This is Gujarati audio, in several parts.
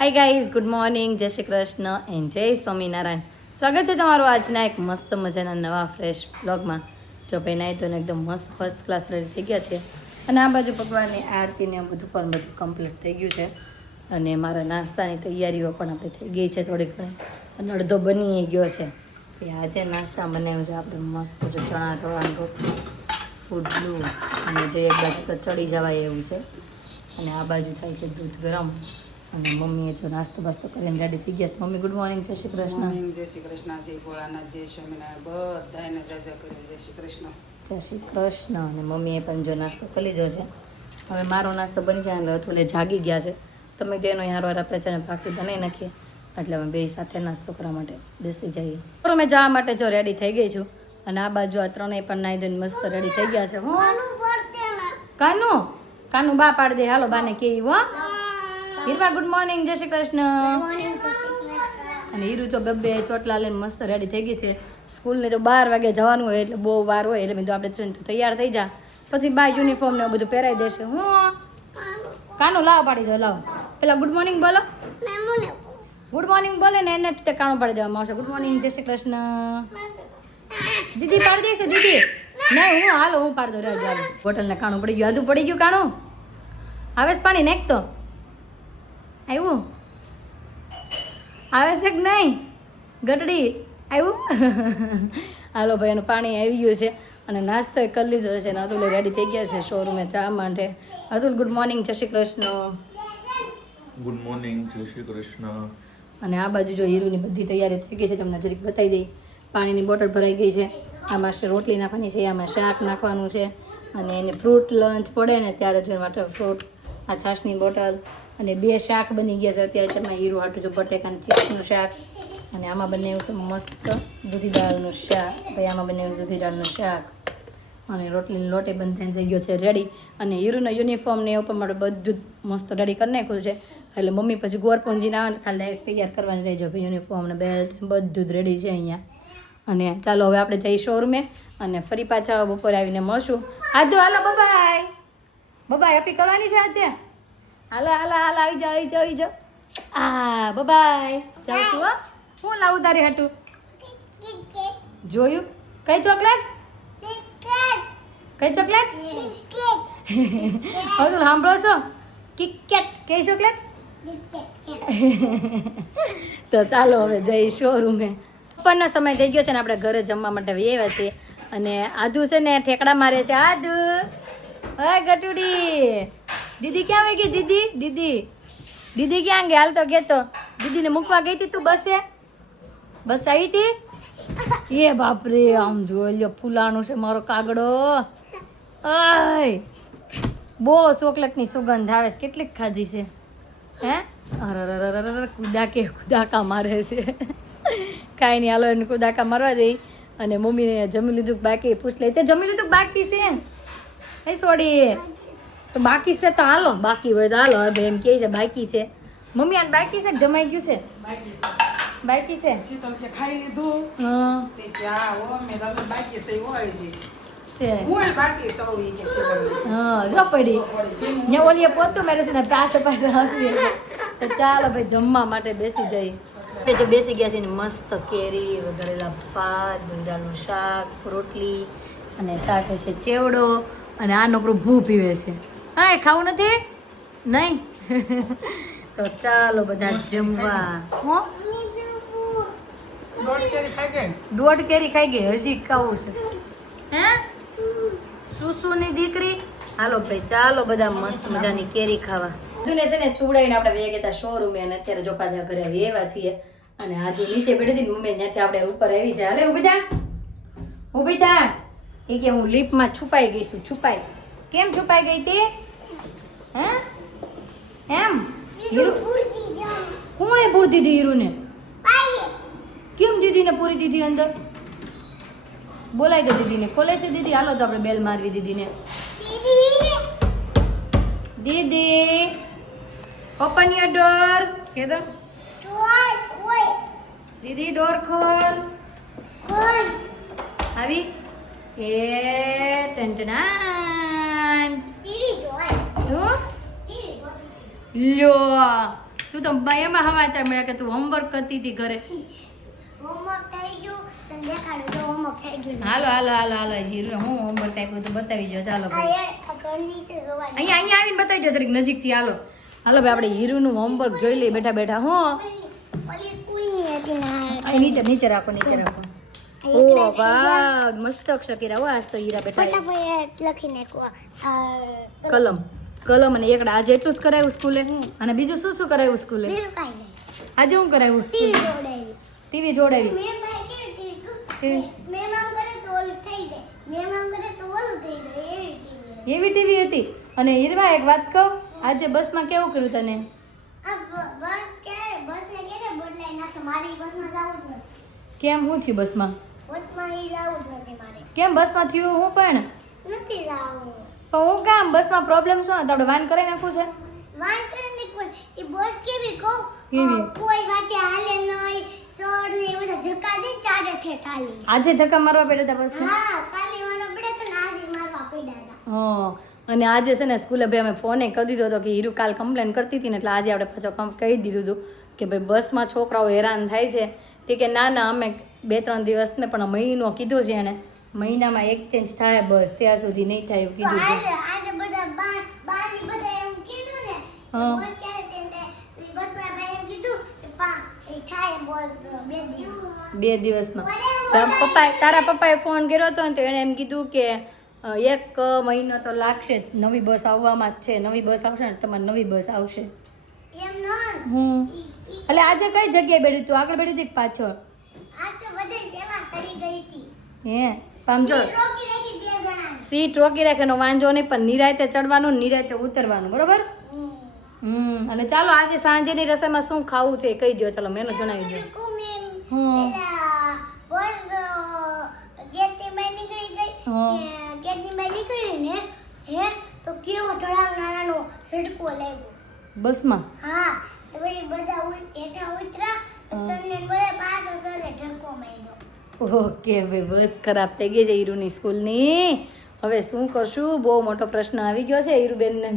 હાય ગાઈઝ, ગુડ મોર્નિંગ, જય શ્રી કૃષ્ણ એન્ડ જય સ્વામિનારાયણ. સ્વાગત છે તમારું આજના એક મસ્ત મજાના નવા ફ્રેશ બ્લોગમાં. જો ભાઈ નાઈ તો એકદમ મસ્ત ફર્સ્ટ ક્લાસ રેડી થઈ ગયા છે અને આ બાજુ ભગવાનની આરતીને બધું પણ બધું કમ્પ્લીટ થઈ ગયું છે અને મારા નાસ્તાની તૈયારીઓ પણ આપણે થઈ ગઈ છે થોડી ઘણી અને અડધો બની ગયો છે. આજે નાસ્તા બનાવ્યું છે આપણે મસ્ત જો ચણા ચોળાનું રોટલું ઉડલું અને જે એક બાજુ તો ચડી જવાય એવું છે અને આ બાજુ થાય છે દૂધ ગરમ અને મમ્મીએ જો નાસ્તો બાસ્તો કરીને રેડી થઈ ગયા છે. મમ્મી ગુડ મોર્નિંગ, જય શ્રી કૃષ્ણ. જય શ્રી કૃષ્ણ, જય ભોળાનાથ, જય સ્વામિનારાયણ, બધાને જય જય કરે જય શ્રી કૃષ્ણ. જય શ્રી કૃષ્ણ. અને મમ્મીએ પણ જો નાસ્તો કરી લીધો છે. હવે મારો નાસ્તો બની જાય એટલે એટલે જાગી ગયા છે. તમે તેનો હારો આપણે છે ને પાકી બનાવી નાખીએ એટલે અમે બે સાથે નાસ્તો કરવા માટે બેસી જઈએ. મેં જવા માટે જો રેડી થઈ ગઈ છું અને આ બાજુ આ ત્રણેય પણ નાઈ ધોઈને મસ્ત રેડી થઈ ગયા છે. હું કાનું બા પાડી દે, હાલો બાને કેવી હો. હીરવા ગુડ મોર્નિંગ, જય શ્રી કૃષ્ણ. અને હીરુ જો બબ્બે ચોટલા લઈને મસ્ત રેડી થઈ ગઈ છે. સ્કૂલને તો 12 વાગે જવાનું હોય એટલે બહુ વાર હોય એટલે મેં આપણે તૈયાર થઈ જા પછી બા યુનિફોર્મ ને બધું પહેરાવી દેશે. હું કાનું લાવ પાડી દો, લાવો પેલા ગુડ મોર્નિંગ બોલો. ગુડ મોર્નિંગ બોલે ને એને તે કાણું પાડી દેવામાં આવશે. ગુડ મોર્નિંગ, જય શ્રી કૃષ્ણ. દીદી પાડી દેશે દીદી. નહીં હું હાલો હું પાડી દો. રહેજો હાલો. બોટલને કાણું પડી ગયું, આધું પડી ગયું કાણું. આવે છે પાણી નાખ તો. આવ્યું આવે છે કે નહીં ગટડી આવ્યું. હાલો ભાઈ એનું પાણી આવી ગયું છે અને નાસ્તો એ કરી લીધો છે ને અતુલ રેડી થઈ ગયા છે શોરૂમે ચા માટે. અતુલ ગુડ મોર્નિંગ, જય શ્રી કૃષ્ણ. ગુડ મોર્નિંગ, જય શ્રી કૃષ્ણ. અને આ બાજુ જો હીરુની બધી તૈયારી થઈ ગઈ છે, તમને જરીક બતાવી દઈ. પાણીની બોટલ ભરાઈ ગઈ છે, આમાં રોટલી નાખવાની છે, આમાં શાક નાખવાનું છે અને એને ફ્રૂટ લંચ પડે ને ત્યારે જો માટે ફ્રૂટ, આ છાશની બોટલ અને 2 શાક બની ગયા છે અત્યારે. તેમાં હીરો હાટું જો બટેકાનું ચિપ્સનું શાક અને આમાં બનાવ્યું છે મસ્ત દૂધી દાળનું શાક. ભાઈ આમાં બનાવ્યું દૂધી દાળનું શાક અને રોટલીનો લોટે બંધ થઈને થઈ ગયો છે રેડી. અને હીરુનો યુનિફોર્મ ને એવું પણ મારે બધું જ મસ્ત રેડી કરી નાખ્યું છે એટલે મમ્મી પછી ગોરપોંજીને આવે ખાલી ડાયરેક્ટ તૈયાર કરવાની રહેજો. ભાઈ યુનિફોર્મ ને બેલ્ટ બધું જ રેડી છે અહીંયા. અને ચાલો હવે આપણે જઈ શોરૂમે અને ફરી પાછા બપોરે આવીને મળશું. આદુ હાલો બબાય બબાય હેપી કરવાની છે આજે. હાલો હાલો હાલો આવી જાઓ આવી જાઓ આવી જાઓ. આ બબાય જાઉં છું હો. હું લાવું તારી હાટું જોયું? કઈ ચોકલેટ? કઈ ચોકલેટ? હવે તું સાંભળો છો? કિટકેટ કઈ ચોકલેટ? તો ચાલો હવે જઈ શોરૂમે. બપોરનો સમય થઈ ગયો છે ને આપણે ઘરે જમવા માટે આવ્યા છીએ અને આદુ છે ને ઠેકડા મારે છે. આદુ હે ગટુડી દીદી ક્યાં વહી ગઈ? દીદી દીદી દીદી ક્યાં ગઈ? હાલ તો કહેતો દીદીને મૂકવા ગઈ હતી તું બસે? બસ આવી હતી? એ બાપરે આમ જોઈ લ્યો ફૂલાણું છે મારો કાગડો. આય બહુ ચોકલેટની સુગંધ આવે છે. કેટલીક ખાધી છે હે? અરે કુદાકા મારે છે. કાંઈ નહીં હાલો એને કુદાકા મારવા દઈ. અને મમ્મીને જમી લીધું બાકી પૂછ લે તે જમી લીધું બાકી છે એ સોડી તો બાકી છે તો હાલો બાકી હોય તો હાલો. હવે એમ કહે છે બાકી છે. મમ્મી આને બાકી છે કે જમાઈ ગયું છે? બાકી છે. શીતલ કે ખાઈ લીધું? હા તે કે આ હો મે તમે બાકી છે હોય છે. છે હું બાકી તો ઈ કે શીતલ. હા જો પડી ને ઓલીએ પોતું મેરે છે ને પાસે પાસે હતી. તો ચાલો ભાઈ જમવા માટે બેસી જઈએ. આપણે જો બેસી ગયા છે ને મસ્ત કેરી વઘારેલા ભાત ભીંડાનું શાક રોટલી અને સાથે છે ચેવડો અને આ નોકરું ભૂ પીવે છે. હા એ ખાવું નથી નહીં? તો ચાલો બધા જમવા. હું દોઢ કેરી દોઢ કેરી ખાઈ ખાઈ ગઈ. ગઈ, હજી ખાવું છે હે સુસુની દીકરી. હાલો ભાઈ ચાલો બધા મસ્ત મજાની કેરી ખાવા. આદુને છે ને સુવડાવીને આપણે વહી ગયા શોરૂમે અને અત્યારે જો પાછા ઘરે આવ્યા છીએ અને આદુ નીચે બેઠી હતી મમ્મી ત્યાંથી આપણે ઉપર આવી છે. હાલે ઊભી થા ઊભી થા. એ કે હું લિફ્ટમાં છુપાઈ ગઈ છું. છુપાઈ કેમ છુપાઈ ગઈ હતી હે? એમ હીરુ કોણે પૂરી દીધી હીરુને? કેમ દીદીને પૂરી દીધી અંદર? બોલાઈ દો દીદીને. ખોલે છે દીદી? હાલો તો આપણે બેલ મારવી દીદીને. દીદી ઓપન યોર ડોર કે દો. દીદી ડોર ખોલ. આવી એ ટંટનાન લ્યો તું તો એમાં સમાચાર મળ્યા કે તું હોમવર્ક કરતી હતી ઘરે. હોમવર્ક થઈ ગયું તને દેખાડું તો હોમવર્ક થઈ ગયું હાલો હાલો હાલો હાલો જીરું હું હોમવર્ક આપ્યું તો બતાવી જો ચાલો ભાઈ. આ ઘરની છે જોવાની અહીંયા આવીને બતાવી દો જરીક નજીકથી હાલો હાલો ભાઈ આપણે હીરુનું હોમવર્ક જોઈ લઈએ બેઠા બેઠા હું ઓલી સ્કૂલની હતી ને અહીં નીચે રાખો ઓ વાહ મસ્ત અક્ષર કર્યા હો આજ તો હીરા બેઠા ફટાફટ લખી નાખો કલમ અને એકડા આજે એટલું જ કરાયું સ્કૂલે અને બીજું શું શું કરાયું સ્કૂલે બીજું કાંઈ નહીં આજે હું કરાયું ટીવી જોડાવી ટીવી જોડાવી મેં ભાઈ કેવી ટીવી મેં આમ કરે તો ઓલું થઈ જાય મેં આમ કરે તો ઓલું થઈ જાય એવી ટીવી એવી ટીવી હતી અને હીરવા એક વાત કહું આજે બસમાં કેવું કર્યું તને આ બસ ને કેને બદલાઈ નાખે મારી બસમાં જવું જ નથી કેમ હું થયું બસમાં બસમાં ઈ જવું જ નથી મારે કેમ બસમાં થયું હું પણ નથી જવું પણ હું કામ બસમાં પ્રોબ્લેમ શું હતો આપણે વાન કરી નાખવું છે વાન કરીને પણ ઈ બસ કેવી કહું કેવી? કોઈ વાતે હાલે નહીં સર ને એ બધા ધક્કા દે ચારે છે ખાલી આજે ધક્કા મારવા પડ્યા હતા બસમાં હા કાલે મને પડે તો ને આજે મારવા પડ્યા હતા હા અને આજે છે ને સ્કૂલે ભાઈ અમે ફોને કહી દીધો હતો કે હીરુ કાલ કમ્પ્લેન કરતી હતી ને એટલે આજે આપણે પાછો કહી દીધું હતું કે ભાઈ બસમાં છોકરાઓ હેરાન થાય છે તે કે ના ના અમે 2-3 દિવસ ને પણ મહિનો કીધો છે એને મહિનામાં એક ચેન્જ થાય બસ ત્યાં સુધી નહીં થાય એવું તો કીધું છે આજે બધા બારની બધા એમ કીધું ને હા. બસ ક્યારે તે બસ માં ભાઈ એમ કીધું કે એ થાય બસ 2 દિવસ 2 દિવસનો તારા પપ્પાએ ફોન કર્યો હતો ને તો એણે એમ કીધું કે 1 મહિનો તો લાગશે જ નવી બસ આવવામાં જ છે નવી બસ આવશે ને તમારે નવી બસ આવશે એમ નોન એટલે આજે કઈ જગ્યાએ બેઠી તું આગળ બેઠી હતી કે પાછળ આજે બધે પેલા સડી ગઈ હતી હે આમ જો રોકી રાખી 2 જણાને સીટ રોકી રાખેનો વાંધો નહીં પણ નિરાયતે ચડવાનું ને નિરાયતે ઉતરવાનું બરોબર અને ચાલો આજે સાંજેની રસોઈમાં શું ખાવું છે એ કહી દો ચાલો મેનુ જણાવી દો ગેટની બહાર નીકળી ગઈ હા. ગેટની બહાર નીકળી ને હે તો કેવો તળાવ નાનાનો સડકો લાગ્યો બસમાં હા તો પછી બધા હેઠા ઉતરા તમને બોલે પાછો સરે ધક્કો માર્યો ઓકે ભાઈ બસ ખરાબ થઈ ગઈ છે હીરુની સ્કૂલની હવે શું કરશું બહુ મોટો પ્રશ્ન આવી ગયો છે હીરુબેનને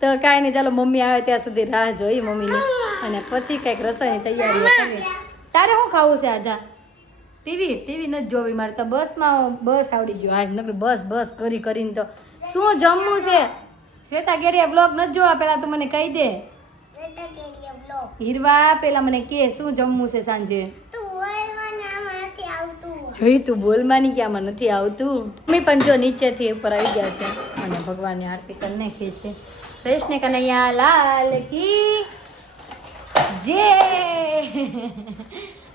તો કાંઈ નહીં ચાલો મમ્મી આવે ત્યાં સુધી રાહ જોઈ મમ્મીની અને પછી કંઈક રસોઈની તૈયારી કરીએ તારે શું ખાવું છે આજા ટીવી નથી જોવી મારે તો બસમાં બસ આવડી ગયો આજ નકર બસ કરી કરીને તો શું જમવું છે શ્વેતા ગેડિયા બ્લોગ નથી જોવા પહેલાં તું મને કહી દે બેટા કેડિયા બ્લોક હીરવા પહેલાં મને કહે શું જમવું છે સાંજે તું ઓલવાને આમાં નથી આવતું જોઈ તું બોલવાની કે આમાં નથી આવતું મમ્મી પણ જો નીચેથી ઉપર આવી ગયા છે અને ભગવાનની આરતી કરી નાખી છે કૃષ્ણ કનૈયા લાલ કી જય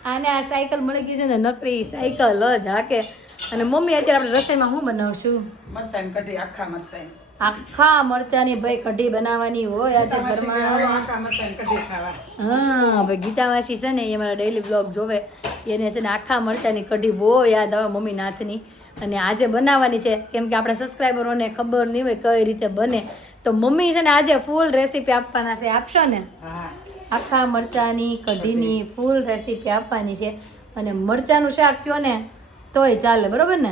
આને આ સાયકલ મળી ગઈ છે ને નકરી સાયકલ જ હાકે અને મમ્મી અત્યારે આપણે રસોઈમાં શું બનાવશું મરસાઈ કઢી આખા મરસાઈ આખા મરચાની ભાઈ કઢી બનાવવાની હોય આજે ઘરમાં આખા મરસાઈ કઢી ખાવા હા ભાઈ ગીતાવાસી છે ને એ મારા ડેઈલી બ્લોગ જોવે એને છે ને આખા મરચાની કઢી બહુ યાદ આવે મમ્મી નાથની અને આજે બનાવવાની છે કેમ કે આપણા સબસ્ક્રાઈબરોને ખબર નહીં હોય કઈ રીતે બને તો મમ્મી છે ને આજે ફૂલ રેસીપી આપવાના છે આપશો ને હા આખા મરચાની કઢીની ફૂલ રેસીપી આપવાની છે અને મરચાનું શાક કયો ને તોય ચાલે બરોબર ને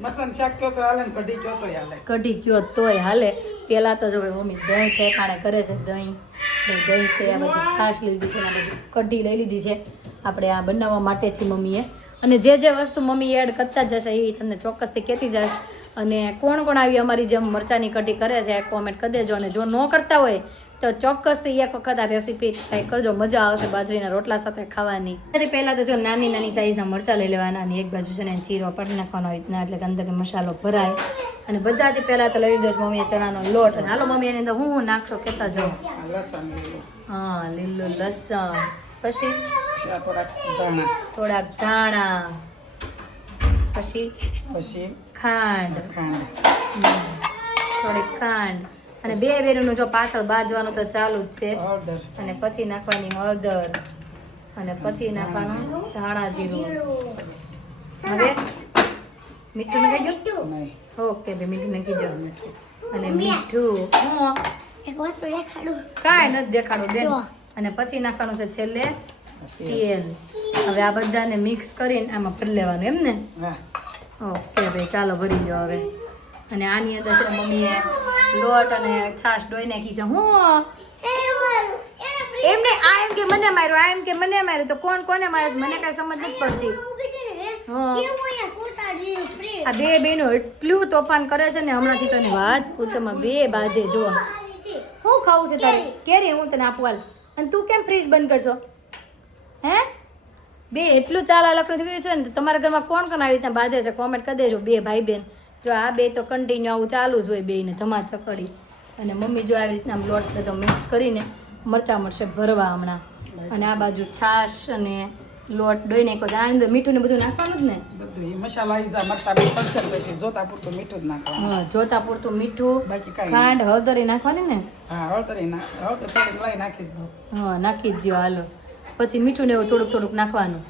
મરસાઈ શાક કયો તો હાલે ને કઢી કયો તો હાલે કઢી કયો તોય હાલે પહેલાં તો જો ભાઈ મમ્મી દહીં ઠેકાણે કરે છે દહીં છે આ બધું છાશ લીધી છે આ બધું કઢી લઈ લીધી છે આપણે આ બનાવવા માટેથી મમ્મીએ અને જે વસ્તુ મમ્મી એડ કરતા જશે એ તમને ચોક્કસથી કહેતી જશ અને કોણ કોણ આવી અમારી જેમ મરચાની કઢી કરે છે કોમેન્ટ કરી દેજો અને જો ન કરતા હોય તો ચોક્કસથી એક વખત આ રેસીપી ટ્રાય કરજો મજા આવશે બાજરીના રોટલા સાથે ખાવાની પહેલાં તો જો નાની નાની સાઈઝના મરચાં લઈ લેવાના અને એક બાજુ છે ને ચીરો પાડી નાખવાનો આવી રીતના એટલે કે અંદર મસાલો ભરાય અને બધાથી પહેલાં તો લઈ લીધો છે મમ્મીએ ચણાનો લોટ અને હાલો મમ્મી એની અંદર હું નાખશો કહેતા જાઓ લસણ લીલું હા લીલું લસણ પછી થોડાક થોડાક ધાણા ધાણા પછી પછી ખાંડ ખાંડ થોડીક ખાંડ અને બે બેરનું જો પાછળ બાજવાનું તો ચાલુ જ છે હળદર અને પછી નાખવાની હળદર અને પછી નાખવાનું ધાણા જીરું હવે મીઠું નાખી દો નહીં ઓકે ભાઈ મીઠું નાખી દો અને મીઠું હું એક વસ્તુ દેખાડું કાંઈ નથી દેખાડું બેન અને પછી નાખવાનું છે છેલ્લે તેલ હવે આ બધાને મિક્સ કરીને આમાં ભરી લેવાનું એમ ને હા ઓકે ભાઈ ચાલો ભરી દો હવે અને આની અંદર છે મમ્મીએ લોટ અને છાશ ડોઈ નાખી છે હું કે મને માર્યો આ એમ કે મને માર્યો તો કોણ કોને મારે છે? મને કઈ સમજ નથી પડતી ઊભી છે ને હા. કેવું અહીંયા કોટાડી ફ્રી આ બે બેનો એટલું તોફાન કરે છે ને હમણાંથી તને વાત પૂછોમાં બે બાધે જો હું ખાવું છે તારે કેરી હું તને આપું હાલ અને તું કેમ ફ્રીજ બંધ કરશો હે બે એટલું ચાલ લખનું થઈ ગયું છે ને તમારા ઘરમાં કોણ કોણ આવી રીતના બાંધે છે કોમેન્ટ કરી દેજો બે ભાઈ બેન જો આ બે તો કન્ટિન્યુ આવું ચાલુ જ હોય બેને ધમા ચકડી અને મમ્મી જો આવી રીતના આમ લોટ બધો મિક્સ કરીને મરચાં મળશે ભરવા હમણાં અને આ બાજુ છાશ અને લોટ ડોઈ નાખ્યો છે આ અંદર મીઠું ને બધું નાખવાનું જ ને બધું ઈ મસાલા ઈજા મરતા બી સરસર પછી જોતા પૂરતું મીઠું જ નાખવાનું હા જોતા પૂરતું મીઠું બાકી કાંઈ ખાંડ હળદર એ નાખવાની ને હા હળદર થોડીક લઈ નાખી દઉં હા નાખી જ દો હાલો પછી મીઠું ને એવું થોડુંક થોડુંક નાખવાનું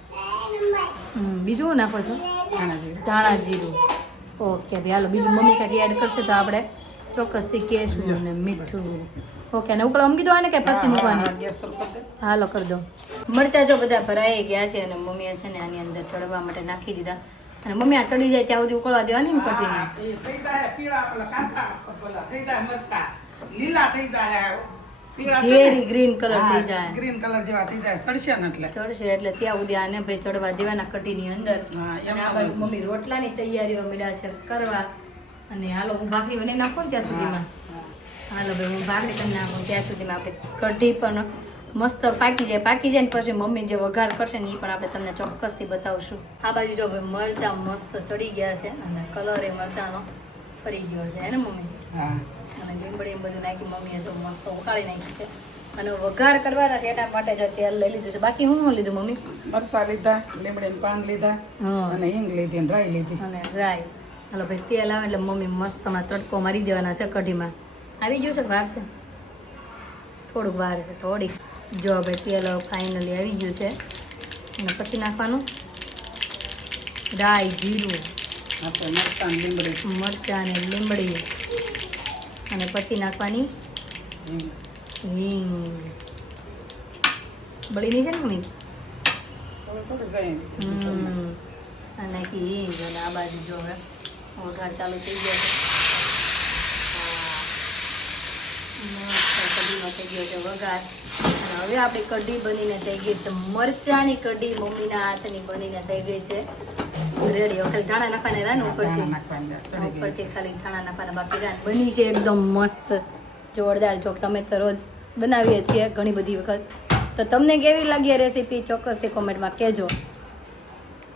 બીજું શું નાખો છો ધાણા જીરું ધાણા જીરું ઓકે ભાઈ હાલો બીજું મમ્મી કાંઈક એડ કરશે તો આપણે ચોક્કસથી કહેશું ને મીઠું ઓકે અને ઉકળવા મૂકી દો ને કે પછી મૂકવાની ગેસ શરૂ કરી દે હાલો કરી દો મરચાં જો બધા ભરાઈ ગયા છે અને મમ્મીએ છે ને આની અંદર ચડવા માટે નાખી દીધા અને મમ્મી આ ચડી જાય ત્યાં સુધી ઉકળવા દેવાની ને કટીને એ થઈ જાય પીળા પેલા કાચા પેલા થઈ જાય મરચા લીલા થઈ જાય પીળા છે ને? ઝેરી ગ્રીન કલર થઈ જાય ગ્રીન કલર જેવા થઈ જાય સડશે ને એટલે ચડશે એટલે ત્યાં સુધી આને ભાઈ ચડવા દેવાના કટીની અંદર હા, અને આ બાજુ મમ્મી રોટલાની તૈયારીઓ મીડા છે કરવા અને હાલો હું ભાખરી બનાવી નાખું ને ત્યાં સુધીમાં હાલો ભાઈ હું ભાખરી કરી નાખું ત્યાં સુધીમાં આપણે કઢી પણ મસ્ત પાકી જાય ને પછી મમ્મી જે વઘાર કરશે ને એ પણ આપણે તમને ચોક્કસથી બતાવશું આ બાજુ જો ભાઈ મરચાં મસ્ત ચડી ગયા છે અને કલર એ મરચાંનો ફરી ગયો છે હે ને મમ્મી હા અને લીંબડી એ બધું નાખી મમ્મીએ જો મસ્ત ઉકાળી નાખી છે અને વઘાર કરવાના છે એના માટે જો તેલ લઈ લીધું છે બાકી હું લીધું મમ્મી મરચા લીધા લીમડીનું પાન લીધા હા અને હિંગ લીધી અને રાઈ લીધી અને રાઈ હાલો ભાઈ તેલ આવે એટલે મમ્મી મસ્ત હમણાં તડકો મારી દેવાના છે કઢીમાં આવી ગયું છે કે વાર છે થોડુંક વાર છે થોડીક જો ભાઈ તેલ ફાઇનલી આવી ગયું છે અને પછી નાખવાનું રાઈ જીરું આપણે મરચાં ને લીમડી મરચાં અને લીમડી અને પછી નાખવાની હિંગ. હિંગ બળીની છે ને મમ્મી થોડું થોડું જાય અને નાખી હિંગ અને આ બાજુ જો હવે વઘાર ચાલુ થઈ ગયો છે મસ્ત કઢીનો થઈ ગયો છે વઘાર અને હવે આપણી કઢી બનીને થઈ ગઈ છે મરચાંની કઢી મમ્મીના હાથની બનીને થઈ ગઈ છે રેડી હવે ખાલી ધાણા નાખવાના રહ્યા ને ઉપરથી ધાણા નાખવાના સરી ગઈ ઉપરથી ખાલી ધાણા નાખવાના બાકી રહ્યા બની છે એકદમ મસ્ત જોરદાર જો તમે તો રોજ બનાવીએ છીએ ઘણી બધી વખત તો તમને કેવી લાગી આ રેસીપી ચોક્કસથી કોમેન્ટમાં કહેજો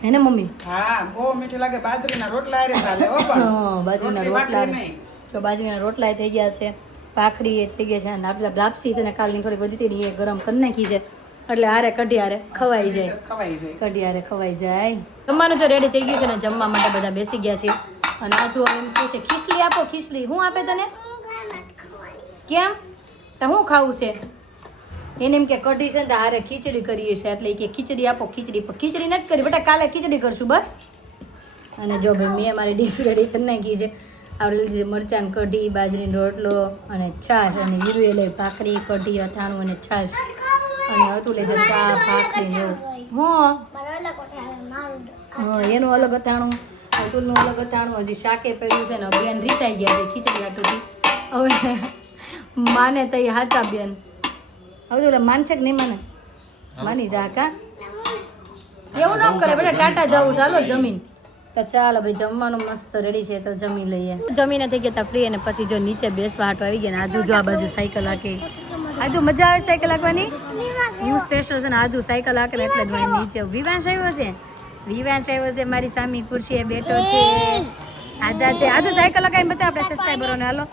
હે ને મમ્મી હા બહુ મીઠી લાગે બાજરીના રોટલા હારે ચાલે હો પણ હા બાજરીના રોટલી રોટલા ભાખરી નહીં. જો બાજરીના રોટલા થઈ ગયા છે ભાખરી એ થઈ ગયા છે અને આપણે લાપસી છે ને કાલની થોડી બધી હતી ને એ ગરમ કરી નાખી છે એટલે હારે કઢી હારે ખવાઈ જાય ખવાઈ જાય કઢી હારે ખવાઈ જાય જમવાનું જો રેડી થઈ ગયું છે ને જમવા માટે બધા બેસી ગયા છે અને આ તો એમ કહે છે ખીચડી આપો ખીચડી હું આપે તને કેમ તો હું ખાવું છે એને એમ કે કઢી છે ને તો હારે ખીચડી કરીએ છે એટલે કે ખીચડી આપો ખીચડી પણ ખીચડી નથી કરી બેટા કાલે ખીચડી કરશું બસ અને જો ભાઈ મેં અમારી ડીશ રેડી કરી નાખી છે આપણે લીધી છે મરચાં કઢી બાજરીનો રોટલો અને છાશ અને હીરુએ લઈ ભાખરી કઢી અથાણું અને છાશ અને હતું લે ચા ભાખરી ને એવું હા એનું અલગ અથાણું અતુલનું અલગ અથાણું હજી શાકે પડ્યું છે ને બેન રીસાઈ ગયા છે ખીચડી આટુથી હવે માને તઈ હાચા બેન હવે તો માનશે કે નહીં માને માની જા કા એવું ન કરે બેટા ટાટા જવું ચાલો જમીન તો ચાલો ભાઈ જમવાનું મસ્ત રેડી છે તો જમી લઈએ જમીને થઈ ગયા તા ફ્રી અને પછી જો નીચે બેસવા હાટો આવી ગયા ને આધુ જો આ બાજુ સાયકલ હાકે આધુ મજા આવે સાયકલ હાકવાની યુ સ્પેશિયલ છે ને આધુ સાયકલ હાકે ને એટલે જ મને નીચે વિવાંશ આવ્યો છે વિવાંશ આવ્યો છે મારી સામી ખુરશીએ બેઠો છે આધા છે આધુ સાયકલ હકાઈને બતા આપણે સબસ્ક્રાઈબરોને હાલો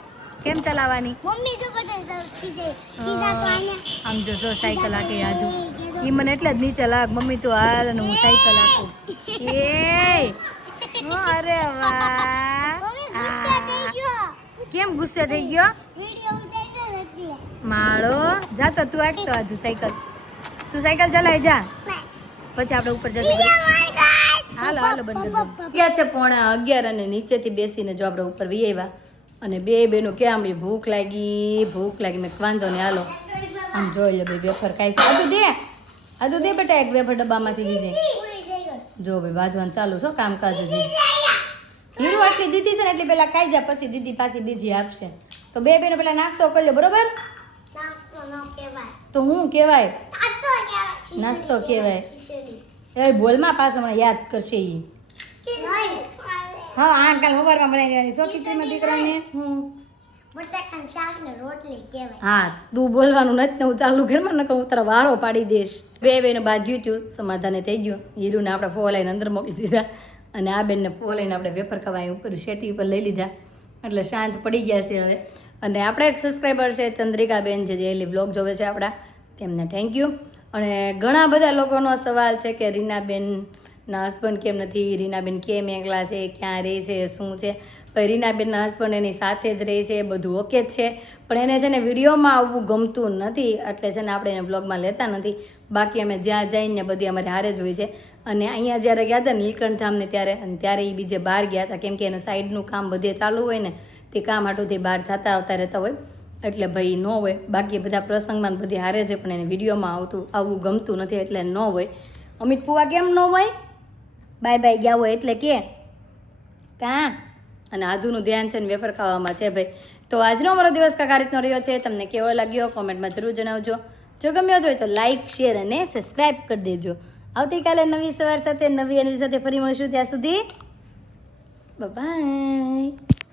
કેમ ચલાવવાની મમ્મી જો બધા ખીજા પાણી આમ જો સાયકલ હાકે આધુ ઈ મને એટલે જ નીચે લાગ મમ્મી તું હાલ અને હું સાયકલ હાકું એ અરે વાહ મમ્મી ગુસ્સે થઈ ગયો કેમ ગુસ્સે થઈ ગયો વિડિયો ઉતારી નથી માળો જા તો તું આક તો આજુ સાયકલ તું સાયકલ ચલાવી જા પછી આપણે ઉપર જશું હાલો હાલો બંધ ક્યાં છે 11:30 અને નીચેથી બેસીને જો આપણે ઉપર વી આવ્યા અને બે બેનો કે આમળી ભૂખ લાગી મેં વાંધો ને હાલો આમ જોઈ લે બે વેફર ખાઈ છે આદુ દે બેટા એક વેફર ડબ્બામાંથી લીધે પૂરી થઈ ગઈ જો ભાઈ વાંચવાનું ચાલુ છો કામકાજ હજી હીરો આટલી દીદી છે ને એટલે પેલા ખાઈ જા પછી દીદી પાછી બીજી આપશે તો બે બેનો પેલા નાસ્તો કરી લો બરોબર નાસ્તો ન કહેવાય તો હું કહેવાય આ તો કહેવાય. નાસ્તો કહેવાય. ખીચડી. એ બોલમાં પાછો મને યાદ કરશે ઈ. નહીં. હા આ કાલ સવારમાં બનાવી દેવાની શું ખીચડીમાં દીકરાને બટાકાનું શાક ને રોટલી કહેવાય. હા તું બોલવાનું નથી ને હું ચાલુ ઘરમાં ન હું તારા વારો પાડી દઈશ. બેને બાજ્યું થયું સમાધાને થઈ ગયું. હીરુને આપણે ફોલાઈને અંદર મોકલી દીધા અને આ બેનને ફોલાઈને આપણે વેફર ખાવા અહીં ઉપર શેટી ઉપર લઈ લીધા એટલે શાંત પડી ગયા છે હવે. અને આપણે એક સબસ્ક્રાઈબર છે ચંદ્રિકાબેન જે ડેલી બ્લોગ જોવે છે આપણા તેમને થેન્ક યુ. અને ઘણા બધા લોકોનો સવાલ છે કે રીનાબેનના હસબન્ડ કેમ નથી, રીનાબેન કેમ એકલા છે, ક્યાં રહે છે, શું છે. ભાઈ રીનાબેનના હસબન્ડ એની સાથે જ રહે છે, બધું ઓકે જ છે, પણ એને છે ને વિડીયોમાં આવવું ગમતું નથી એટલે છે ને આપણે એને બ્લોગમાં લેતા નથી. બાકી અમે જ્યાં જઈને બધી અમારે હારે જ હોય છે. અને અહીંયા જ્યારે ગયા હતા નીલકંઠ ધામને ત્યારે એ બીજે બહાર ગયા હતા કેમ કે એનું સાઈડનું કામ બધે ચાલુ હોય ને તે કામ હાટુથી બહાર થતા આવતા રહેતા હોય એટલે ભાઈ ન હોય. બાકી બધા પ્રસંગમાં ને બધી હારે છે પણ એને વિડીયોમાં આવવું ગમતું નથી એટલે ન હોય. અમિત પુવા કેમ ન હોય? બાય બાય ગયા હોય એટલે કે કાં અને આધુનું ધ્યાન છે ને વેફર ખાવામાં છે ભાઈ. તો આજનો અમારો દિવસ કાંઈક આ રીતનો રહ્યો છે. તમને કેવો લાગ્યો કોમેન્ટમાં જરૂર જણાવજો. જો ગમ્યો હોય તો લાઇક શેર અને સબસ્ક્રાઈબ કરી દેજો. આવતીકાલે નવી સવાર સાથે નવી એનર્જી સાથે ફરી મળીશું. ત્યાં સુધી બાય.